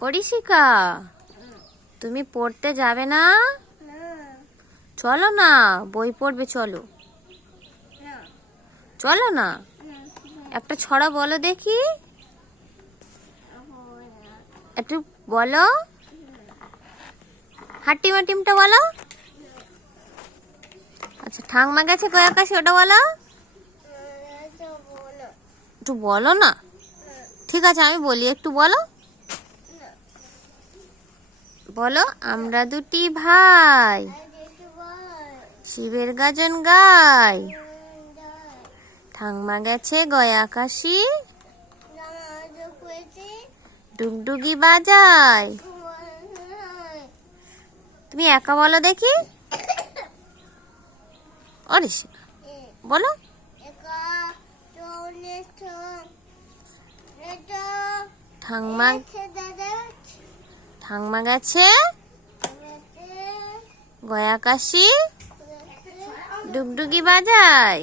পরিশিকা, তুমি পড়তে যাবে না? চলো না, বই পড়বে, চলো। চলো না, একটা ছড়া বলো দেখি, একটু বলো, হাট্টিমাটিমটা বলো। আচ্ছা, ঠাংমা গেছে গয়া কাশি, ওটা বলো, একটু বলো না। ঠিক আছে, আমি বলি, একটু বলো। বলো, আমরা দুটি ভাই শিবের গাজন গাই, ঠাংমা গেছে গয়া কাশি, ডুগডুগি বাজায়। তুমি একা বলো দেখি, অরে বলো। ঠাংমা গেছে গয়া কাশি, ডুগডুগি বাজায়।